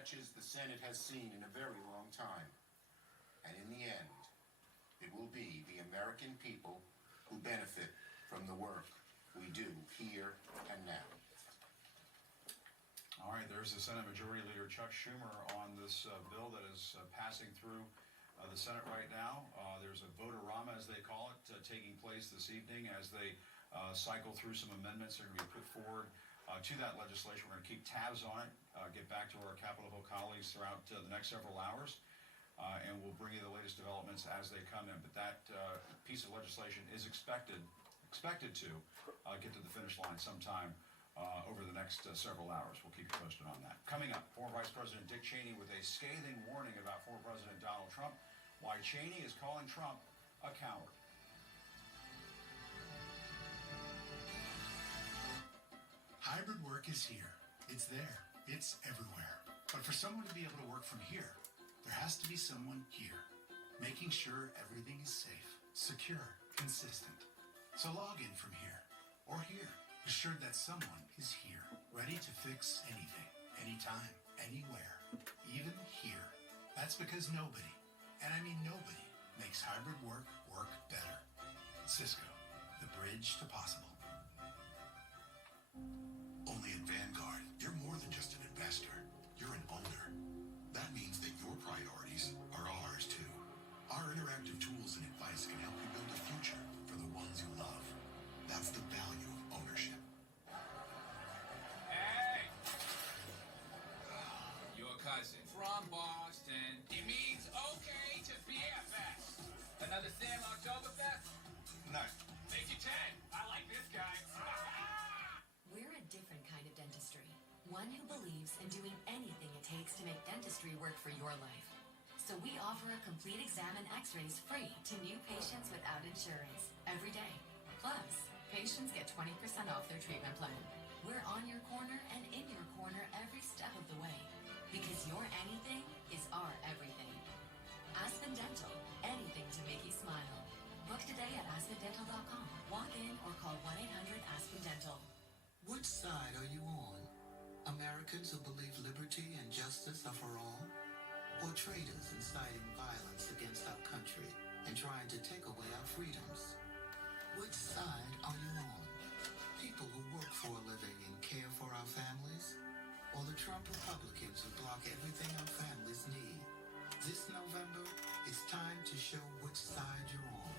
stretches the Senate has seen in a very long time. And in the end, it will be the American people who benefit from the work we do here and now. All right, there's the Senate Majority Leader Chuck Schumer on this bill that is passing through the Senate right now. There's a vote-a-rama, as they call it, taking place this evening as they cycle through some amendments that are going to be put forward to that legislation. We're going to keep tabs on it, get back to our Capitol Hill colleagues throughout the next several hours, and we'll bring you the latest developments as they come in. But that piece of legislation is expected to get to the finish line sometime over the next several hours. We'll keep you posted on that. Coming up, former Vice President Dick Cheney with a scathing warning about former President Donald Trump, why Cheney is calling Trump a coward. Hybrid work is here. It's there. It's everywhere. But for someone to be able to work from here, there has to be someone here, making sure everything is safe, secure, consistent. So log in from here or here, assured that someone is here, ready to fix anything, anytime, anywhere, even here. That's because nobody, and I mean nobody, makes hybrid work work better. Cisco, the bridge to possible. Only at Vanguard, you're more than just an investor. You're an owner. That means that your priorities are ours too. Our interactive tools and advice can help you build a future for the ones you love. That's the value of ownership. Hey! Your cousin from Boston. It means okay to BFS. Another Sam Oktoberfest? No. Make it 10. I like this guy. We're a different kind of dentistry. One who believes in doing anything it takes to make dentistry work for your life. So we offer a complete exam and x-rays free to new patients without insurance every day. Plus, patients get 20% off their treatment plan. We're on your corner and in your corner every step of the way. Because your anything is our everything. Aspen Dental, anything to make you smile. Book today at aspendental.com. Walk in or call 1-800-ASPEN-DENTAL. Which side are you on? Americans who believe liberty and justice are for all? Or traitors inciting violence against our country and trying to take away our freedoms? Which side are you on? People who work for a living and care for our families? Or the Trump Republicans who block everything our families need? This November, it's time to show which side you're on.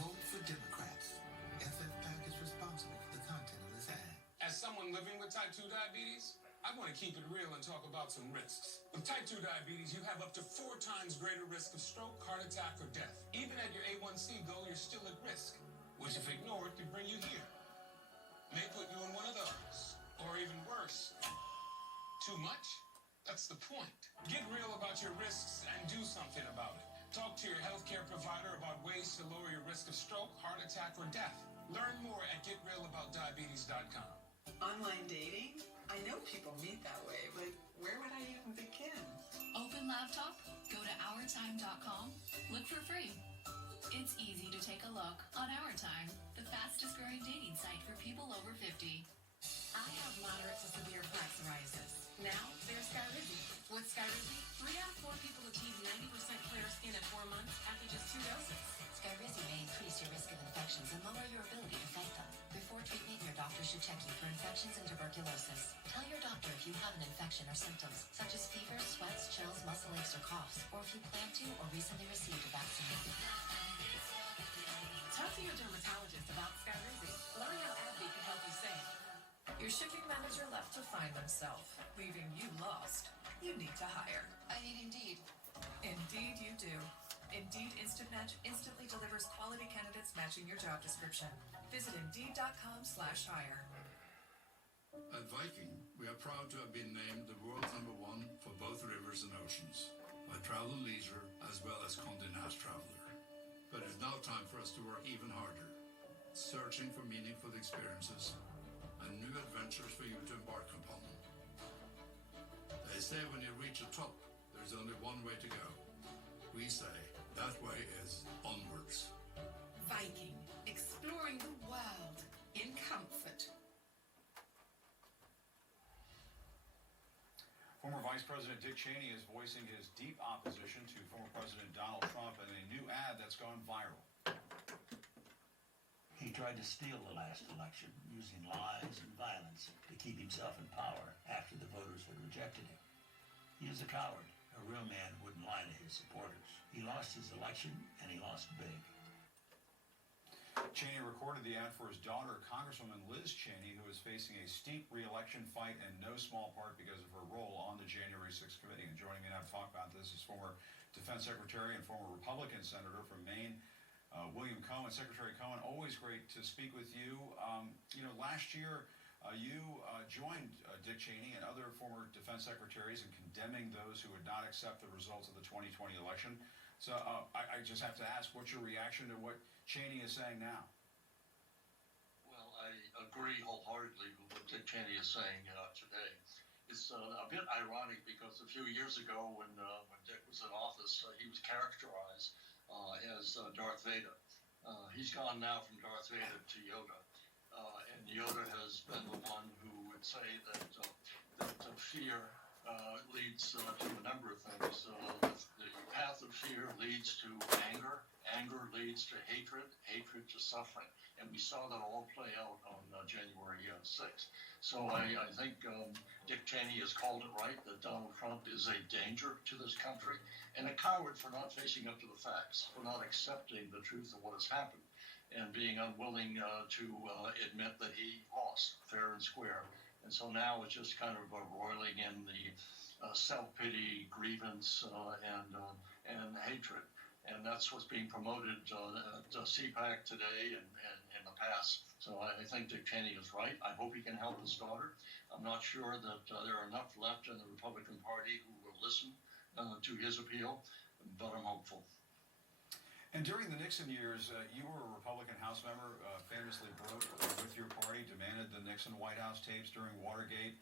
Vote for Democrats. FFPAC is responsible for the content of this ad. As someone living with type 2 diabetes, I want to keep it real and talk about some risks. With type 2 diabetes, you have up to 4 times greater risk of stroke, heart attack, or death. Even at your A1C goal, you're still at risk, which if ignored could bring you here. May put you in one of those, or even worse, too much? That's the point. Get real about your risks and do something about it. Talk to your healthcare provider about ways to lower your risk of stroke, heart attack, or death. Learn more at getrealaboutdiabetes.com. Online dating? I know people meet that way, but where would I even begin? Open laptop, go to OurTime.com, look for free. It's easy to take a look on Our Time, the fastest growing dating site for people over 50. I have moderate to severe plaque psoriasis. Now, there's Skyrizi. With Skyrizi, 3 out of 4 people achieve 90% clear skin at 4 months after just 2 doses. Skyrizi may increase your risk of infections and lower your ability to fight them. Before treatment, your doctor should check you for infections and tuberculosis. Tell your doctor if you have an infection or symptoms, such as fever, sweats, chills, muscle aches, or coughs, or if you plan to or recently received a vaccine. Talk to your dermatologist about Skyrizi. Learn how AbbVie can help you save. Your shipping manager left to find himself, leaving you lost. You need to hire. I need Indeed. Indeed you do. Indeed Instant Match instantly delivers quality candidates matching your job description. Visit Indeed.com/hire. At Viking, we are proud to have been named the world #1 for both rivers and oceans by Travel and Leisure as well as Condé Nast Traveler. But it's now time for us to work even harder, searching for meaningful experiences and new adventures for you to embark upon. They say when you reach the top, there's only one way to go. We say that way is onwards. Viking, exploring the world in comfort. Former Vice President Dick Cheney is voicing his deep opposition to former President Donald Trump in a new ad that's gone viral. He tried to steal the last election using lies and violence to keep himself in power after the voters had rejected him. He is a coward. A real man wouldn't lie to his supporters. He lost his election, and he lost big. Cheney recorded the ad for his daughter, Congresswoman Liz Cheney, who is facing a steep re-election fight in no small part because of her role on the January 6th committee. And joining me now to talk about this is former Defense Secretary and former Republican Senator from Maine, William Cohen. Secretary Cohen, always great to speak with you. Last year you joined Dick Cheney and other former defense secretaries in condemning those who would not accept the results of the 2020 election. So I just have to ask, what's your reaction to what Cheney is saying now? Well, I agree wholeheartedly with what Dick Cheney is saying today. It's a bit ironic because a few years ago when Dick was in office, he was characterized as Darth Vader. He's gone now from Darth Vader to Yoda. And Yoda has been the one who would say that fear leads to a number of things. The path of fear leads to anger. Anger leads to hatred. Hatred to suffering. And we saw that all play out on January 6th. So I think Dick Cheney has called it right that Donald Trump is a danger to this country and a coward for not facing up to the facts, for not accepting the truth of what has happened and being unwilling to admit that he lost fair and square. And so now it's just kind of roiling in the self-pity, grievance, and hatred. And that's what's being promoted at CPAC today and in the past. So I think Dick Cheney is right. I hope he can help his daughter. I'm not sure that there are enough left in the Republican Party who will listen to his appeal, but I'm hopeful. And during the Nixon years, you were a Republican House member, famously broke with your party, demanded the Nixon White House tapes during Watergate,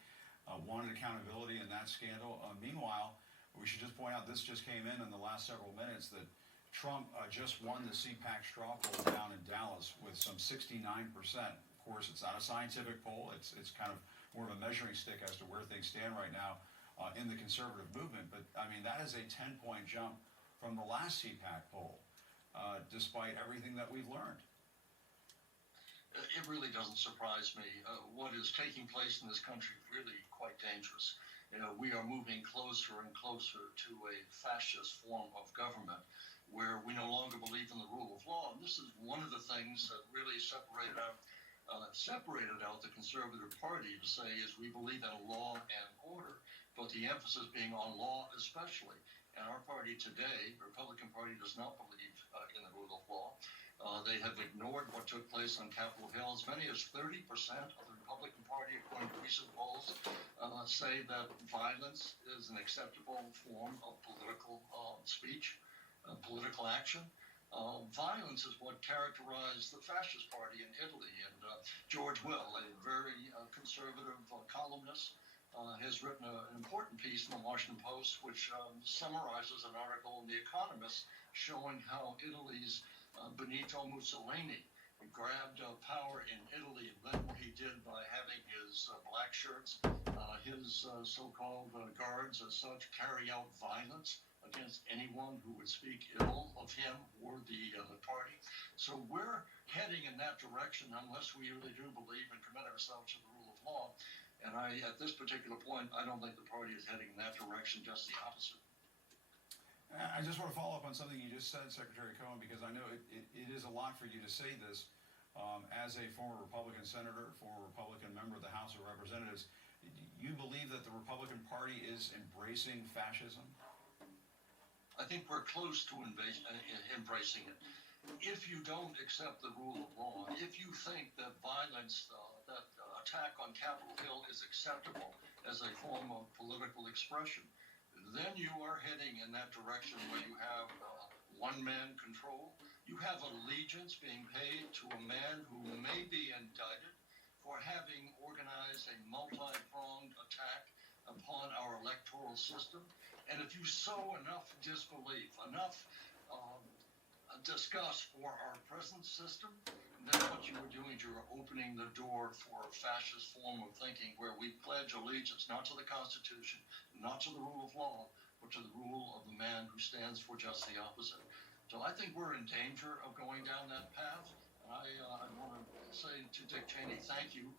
wanted accountability in that scandal. Meanwhile, we should just point out, this just came in the last several minutes, that Trump just won the CPAC straw poll down in Dallas with some 69%. Of course, it's not a scientific poll. It's kind of more of a measuring stick as to where things stand right now in the conservative movement. But, I mean, that is a 10-point jump from the last CPAC poll, despite everything that we've learned. It really doesn't surprise me. What is taking place in this country is really quite dangerous. We are moving closer and closer to a fascist form of government where we no longer believe in the rule of law. And this is one of the things that really separated out the Conservative Party to say is we believe in law and order, but the emphasis being on law especially. And our party today, the Republican Party, does not believe in the rule of law. They have ignored what took place on Capitol Hill. As many as 30% of the Republican Party, according to recent polls, say that violence is an acceptable form of political speech, political action. Violence is what characterized the fascist party in Italy. And George Will, a very conservative columnist, has written an important piece in the Washington Post, which summarizes an article in The Economist showing how Italy's Benito Mussolini grabbed power in Italy and then what he did by having his black shirts, his so-called guards as such, carry out violence against anyone who would speak ill of him or the party. So we're heading in that direction unless we really do believe and commit ourselves to the rule of law. And at this particular point, I don't think the party is heading in that direction, just the opposite. I just want to follow up on something you just said, Secretary Cohen, because I know it is a lot for you to say this. As a former Republican senator, former Republican member of the House of Representatives, you believe that the Republican Party is embracing fascism? I think we're close to embracing it. If you don't accept the rule of law, if you think that violence, that attack on Capitol Hill is acceptable as a form of political expression, then you are heading in that direction where you have one-man control. You have allegiance being paid to a man who may be indicted for having organized a multi-pronged attack upon our electoral system. And if you sow enough disbelief, enough disgust for our present system, then what you are doing is you're opening the door for a fascist form of thinking where we pledge allegiance not to the Constitution, not to the rule of law, but to the rule of the man who stands for just the opposite. So I think we're in danger of going down that path. I want to say to Dick Cheney, thank you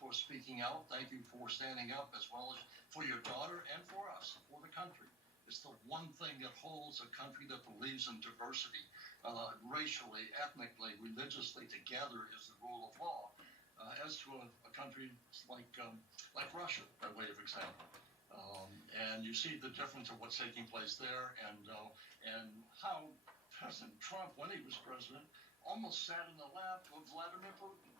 for speaking out. Thank you for standing up, as well as for your daughter and for us, for the country. It's the one thing that holds a country that believes in diversity, racially, ethnically, religiously together, is the rule of law. As to a country like Russia, by way of example. And you see the difference of what's taking place there, and how President Trump, when he was president, almost sat in the lap of Vladimir Putin.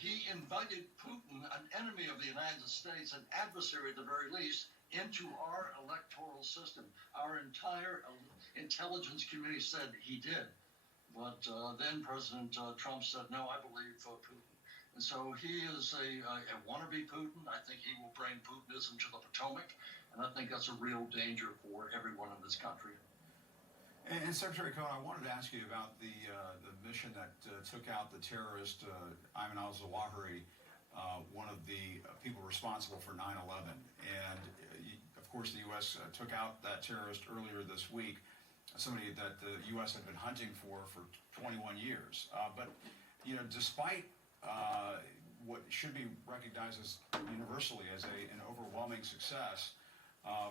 He invited Putin, an enemy of the United States, an adversary at the very least, into our electoral system. Our entire intelligence community said he did. But then President Trump said, no, I believe Putin. And so he is a wannabe Putin. I think he will bring Putinism to the Potomac, and I think that's a real danger for everyone in this country. And Secretary Cohen, I wanted to ask you about the mission that took out the terrorist Ayman al-Zawahiri, one of the people responsible for 9/11. And of course, the U.S. took out that terrorist earlier this week, somebody that the U.S. had been hunting for 21 years. But despite what should be recognized as universally as an overwhelming success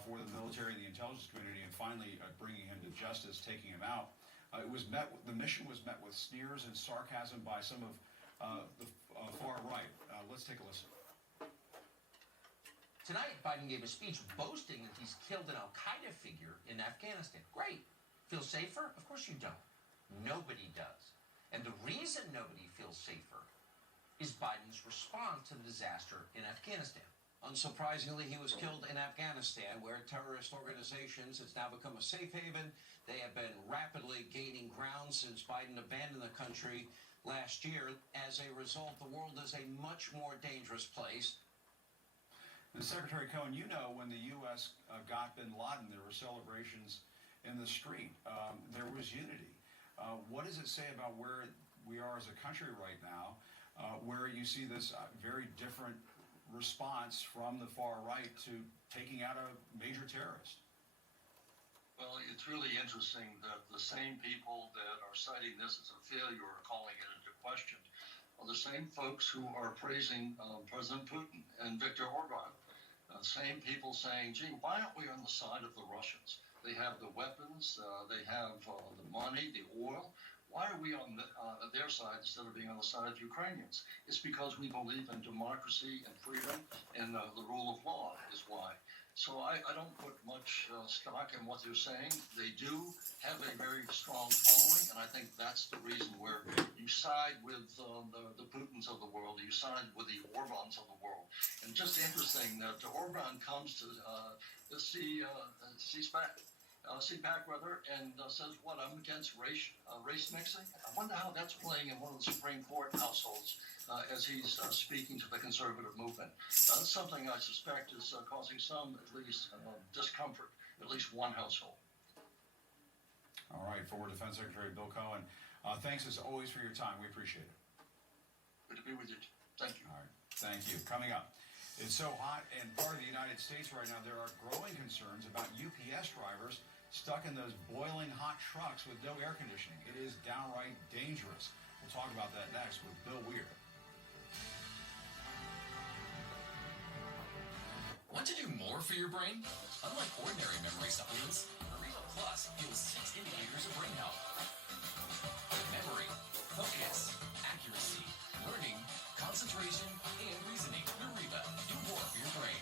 for the military and the intelligence community, and finally bringing him to justice, taking him out, the mission was met with sneers and sarcasm by some of the far right. Let's take a listen. Tonight, Biden gave a speech boasting that he's killed an al-Qaeda figure in Afghanistan. Great. Feel safer? Of course you don't. Nobody does. And the reason nobody feels safer is Biden's response to the disaster in Afghanistan. Unsurprisingly, he was killed in Afghanistan, where terrorist organizations, it's now become a safe haven. They have been rapidly gaining ground since Biden abandoned the country last year. As a result, the world is a much more dangerous place. And Secretary Cohen, when the U.S. got bin Laden, there were celebrations in the street. There was unity. What does it say about where we are as a country right now, where you see this very different response from the far right to taking out a major terrorist? Well, it's really interesting that the same people that are citing this as a failure or calling it into question are the same folks who are praising President Putin and Viktor Orban. Same people saying, gee, why aren't we on the side of the Russians? They have the weapons, they have the money, the oil. Why are we on their side instead of being on the side of Ukrainians? It's because we believe in democracy and freedom and the rule of law is why. So I don't put much stock in what they're saying. They do have a very strong following, and I think that's the reason where you side with the Putins of the world, you side with the Orbans of the world. And just interesting that Orban comes to CPAC and says, what, I'm against race mixing? I wonder how that's playing in one of the Supreme Court households as he's speaking to the conservative movement. That's something I suspect is causing some, at least, discomfort, at least one household. All right, former Defense Secretary Bill Cohen, thanks as always for your time. We appreciate it. Good to be with you. Thank you. All right, thank you. Coming up, it's so hot in part of the United States right now, there are growing concerns about UPS drivers stuck in those boiling hot trucks with no air conditioning. It is downright dangerous. We'll talk about that next with Bill Weir. Want to do more for your brain? Unlike ordinary memory supplements, Arena Plus fuels 6 indicators of brain health. Memory, focus, accuracy, learning, concentration, and reasoning. Eureka, do more for your brain.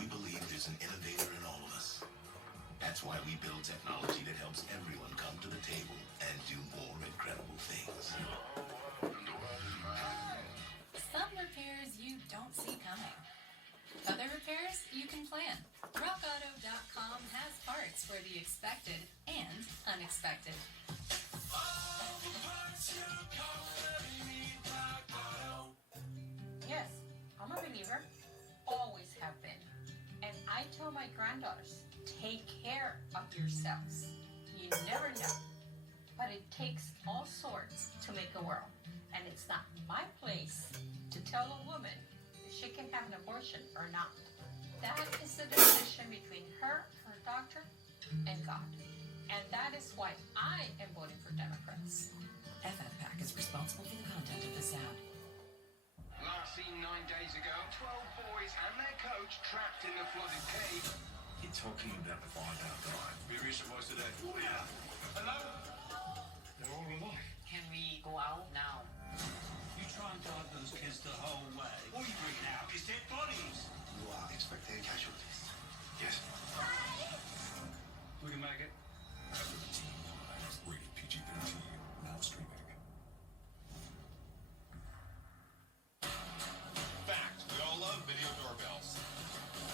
We believe there's an innovator in all of us. That's why we build technology that helps everyone come to the table and do more incredible things. Some repairs you don't see coming. Other repairs you can plan. RockAuto.com has parts for the expected and unexpected. Yes, I'm a believer. Always have been. And I tell my granddaughters, take care of yourselves. You never know. But it takes all sorts to make a world. And it's not my place to tell a woman she can have an abortion or not. That is a decision between her, her doctor, and God. And that is why I am voting for Democrats. FFPAC is responsible for the content of this ad. Last seen 9 days ago, 12 boys and their coach trapped in the flooded cave. You're talking about the five-hour dive. We reached the voice today. Oh, yeah. Hello? They're all alive. Can we go out now? You try and guide those kids the whole way. All you bring out is dead bodies. You are expecting casualties. Yes. We can make it. Rated PG-13. Now streaming. Fact, we all love video doorbells.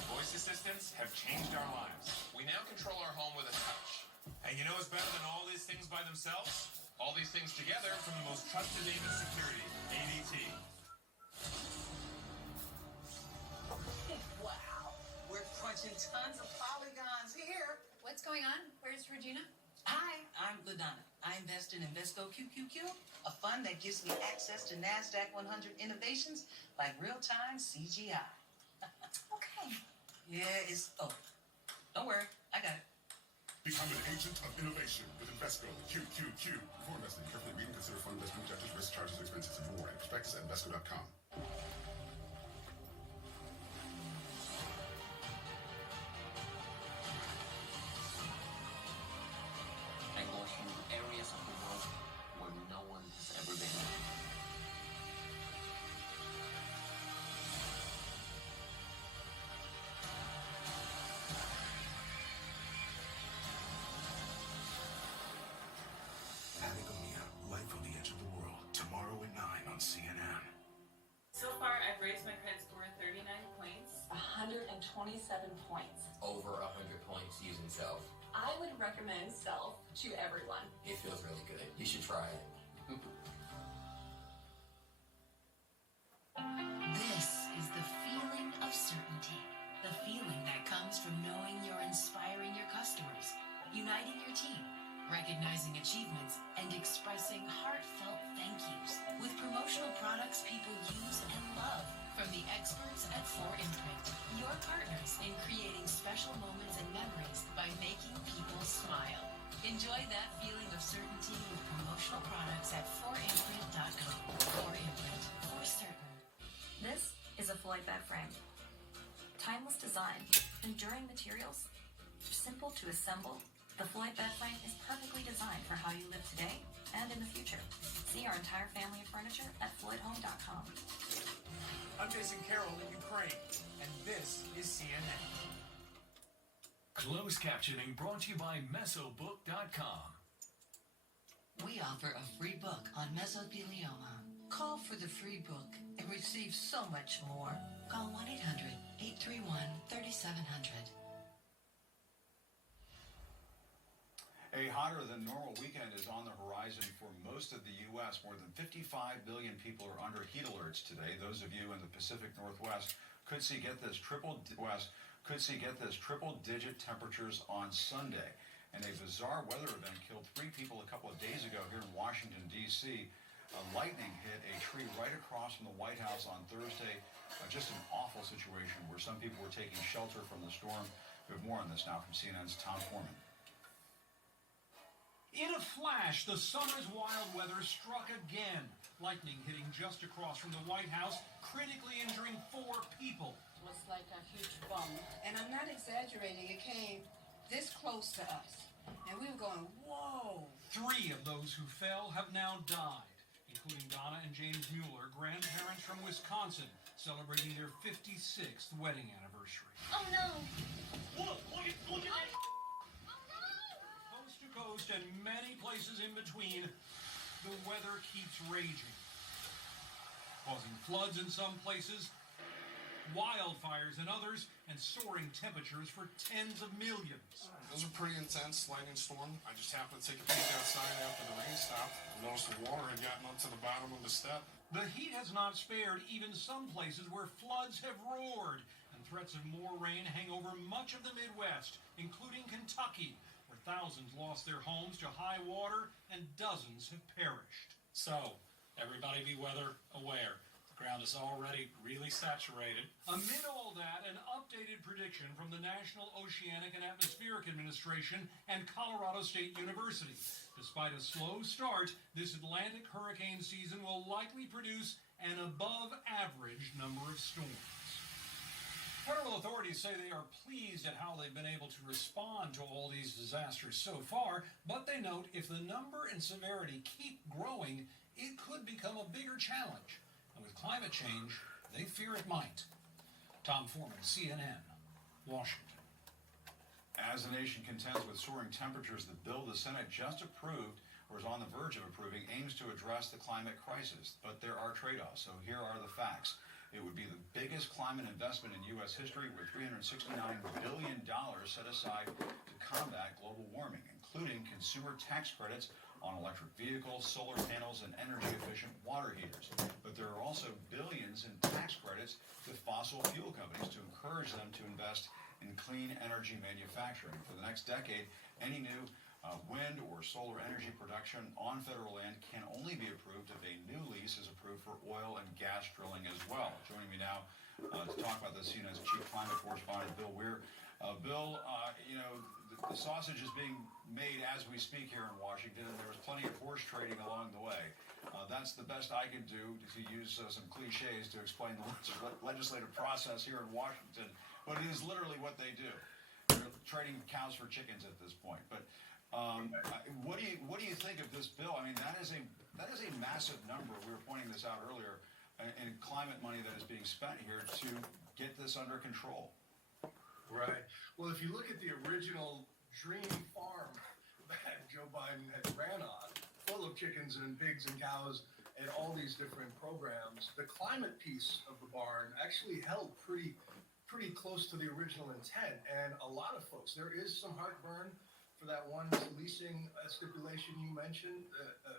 Voice assistants have changed our lives. We now control our home with a touch. And you know what's better than all these things by themselves? All these things together from the most trusted name in security, ADT. Wow, we're crunching tons of polygons here. What's going on? Where's Regina? Hi, I'm LaDonna. I invest in Invesco QQQ, a fund that gives me access to NASDAQ 100 innovations like real-time CGI. Okay. Yeah, oh, don't worry, I got it. Become an agent of innovation with Invesco QQQ. Before investing, carefully read and consider fund investment objectives, risks, charges, and expenses. And more at prospectus at Invesco.com. I go into areas of the world where no one has ever been. Patagonia, life on the edge of the world. Tomorrow at 9 on CNN. So far, I've raised my credit score 39 points. 127 points. Over 100 points using Self. I would recommend Self to everyone. It feels really good. You should try it. This is the feeling of certainty. The feeling that comes from knowing you're inspiring your customers, uniting your team, recognizing achievements, and expressing heartfelt thank yous with promotional products people use and love. From the experts at 4imprint, your partners in creating special moments and memories by making people smile. Enjoy that feeling of certainty with promotional products at 4imprint.com. 4imprint, for certain. This is a Floyd bed frame. Timeless design, enduring materials, simple to assemble. The Floyd bed frame is perfectly designed for how you live today and in the future. See our entire family of furniture at floydhome.com. I'm Jason Carroll in Ukraine, and this is CNN. Closed captioning brought to you by Mesobook.com. We offer a free book on mesothelioma. Call for the free book and receive so much more. Call 1-800-831-3700. A hotter than normal weekend is on the horizon for most of the U.S. More than 55 million people are under heat alerts today. Those of you in the Pacific Northwest could see, get this, triple-digit temperatures on Sunday. And a bizarre weather event killed 3 people a couple of days ago here in Washington, D.C. Lightning hit a tree right across from the White House on Thursday. Just an awful situation where some people were taking shelter from the storm. We have more on this now from CNN's Tom Foreman. In a flash, the summer's wild weather struck again. Lightning hitting just across from the White House, critically injuring 4 people. It was like a huge bomb. And I'm not exaggerating, it came this close to us. And we were going, whoa. 3 of those who fell have now died, including Donna and James Mueller, grandparents from Wisconsin, celebrating their 56th wedding anniversary. Oh no! Look at that! Coast to coast and many places in between, the weather keeps raging, causing floods in some places, wildfires in others, and soaring temperatures for tens of millions. It was a pretty intense lightning storm. I just happened to take a peek outside after the rain stopped and noticed the water had gotten up to the bottom of the step. The heat has not spared even some places where floods have roared, and threats of more rain hang over much of the Midwest, including Kentucky, where thousands lost their homes to high water and dozens have perished. So, everybody be weather aware. Ground is already really saturated. Amid all that, an updated prediction from the National Oceanic and Atmospheric Administration and Colorado State University. Despite a slow start, this Atlantic hurricane season will likely produce an above-average number of storms. Federal authorities say they are pleased at how they've been able to respond to all these disasters so far, but they note if the number and severity keep growing, it could become a bigger challenge. And with climate change, they fear it might. Tom Foreman, CNN, Washington. As the nation contends with soaring temperatures, the bill the Senate just approved, or is on the verge of approving, aims to address the climate crisis. But there are trade-offs, so here are the facts. It would be the biggest climate investment in U.S. history, with $369 billion set aside to combat global warming, including consumer tax credits on electric vehicles, solar panels, and energy-efficient water heaters. But there are also billions in tax credits to fossil fuel companies to encourage them to invest in clean energy manufacturing. For the next decade, any new wind or solar energy production on federal land can only be approved if a new lease is approved for oil and gas drilling as well. Joining me now to talk about this, CNN's Chief Climate Correspondent, Bill Weir. Bill, the sausage is being made as we speak here in Washington, and there was plenty of horse trading along the way. That's the best I can do to use some cliches to explain the legislative process here in Washington, but it is literally what they do. They're trading cows for chickens at this point. But what do you think of this bill? I mean, that is a massive number. We were pointing this out earlier, in climate money that is being spent here to get this under control. Right. Well, if you look at the original dream farm that Joe Biden had ran on, full of chickens and pigs and cows and all these different programs, the climate piece of the barn actually held pretty close to the original intent. And a lot of folks, there is some heartburn for that one leasing stipulation you mentioned.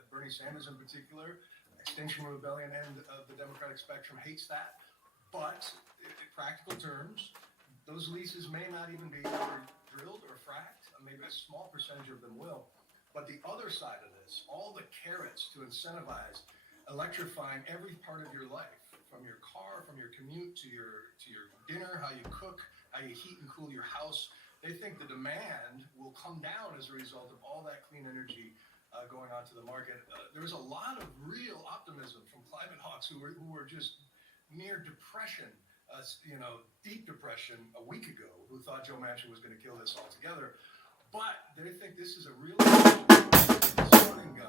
Bernie Sanders in particular, Extinction Rebellion and the Democratic spectrum hates that. But in practical terms, those leases may not even be either drilled or fracked. Maybe a small percentage of them will. But the other side of this, all the carrots to incentivize electrifying every part of your life, from your car, from your commute to your dinner, how you cook, how you heat and cool your house. They think the demand will come down as a result of all that clean energy going onto the market. There was a lot of real optimism from climate hawks who were just near depression, deep depression a week ago, who thought Joe Manchin was going to kill this altogether. But they think this is a real starting gun.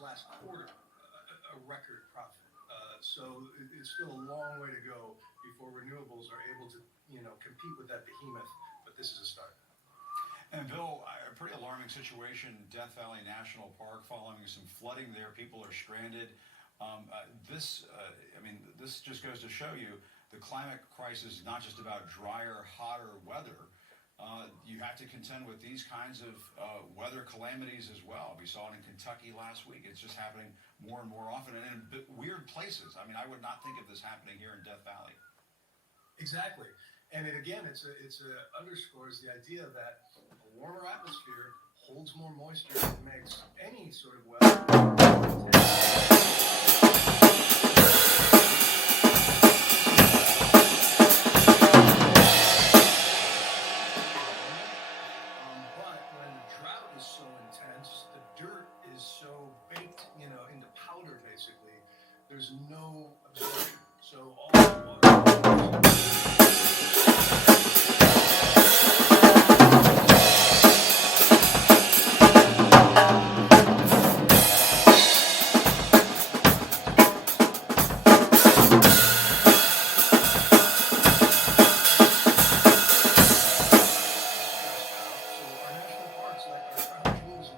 Last quarter, a record profit. So it's still a long way to go before renewables are able to, compete with that behemoth. But this is a start. And Bill, a pretty alarming situation, Death Valley National Park, following some flooding there. People are stranded. This just goes to show you the climate crisis is not just about drier, hotter weather. You have to contend with these kinds of weather calamities as well. We saw it in Kentucky last week. It's just happening more and more often and in weird places. I mean, I would not think of this happening here in Death Valley. Exactly. And it underscores the idea that a warmer atmosphere holds more moisture and makes any sort of weather. There's no absorption, so all the water. So our national parks, like our crown jewels,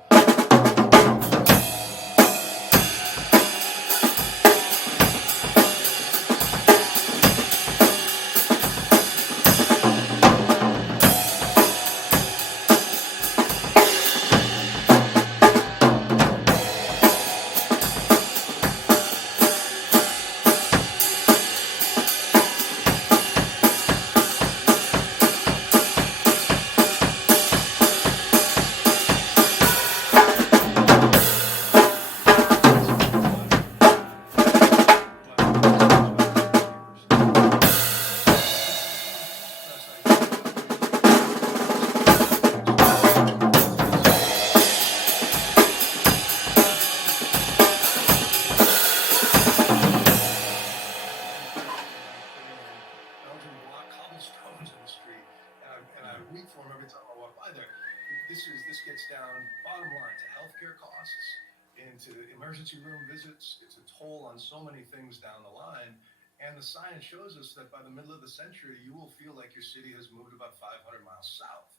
it's a toll on so many things down the line. And the science shows us that by the middle of the century, you will feel like your city has moved about 500 miles south.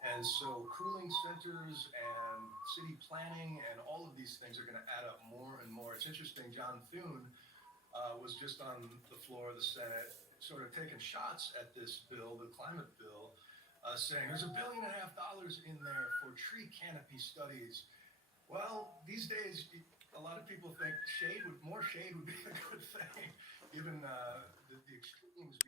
And so cooling centers and city planning and all of these things are going to add up more and more. It's interesting, John Thune was just on the floor of the Senate sort of taking shots at this bill, the climate bill, saying there's $1.5 billion in there for tree canopy studies. Well, these days, a lot of people think more shade would be a good thing, given the extremes.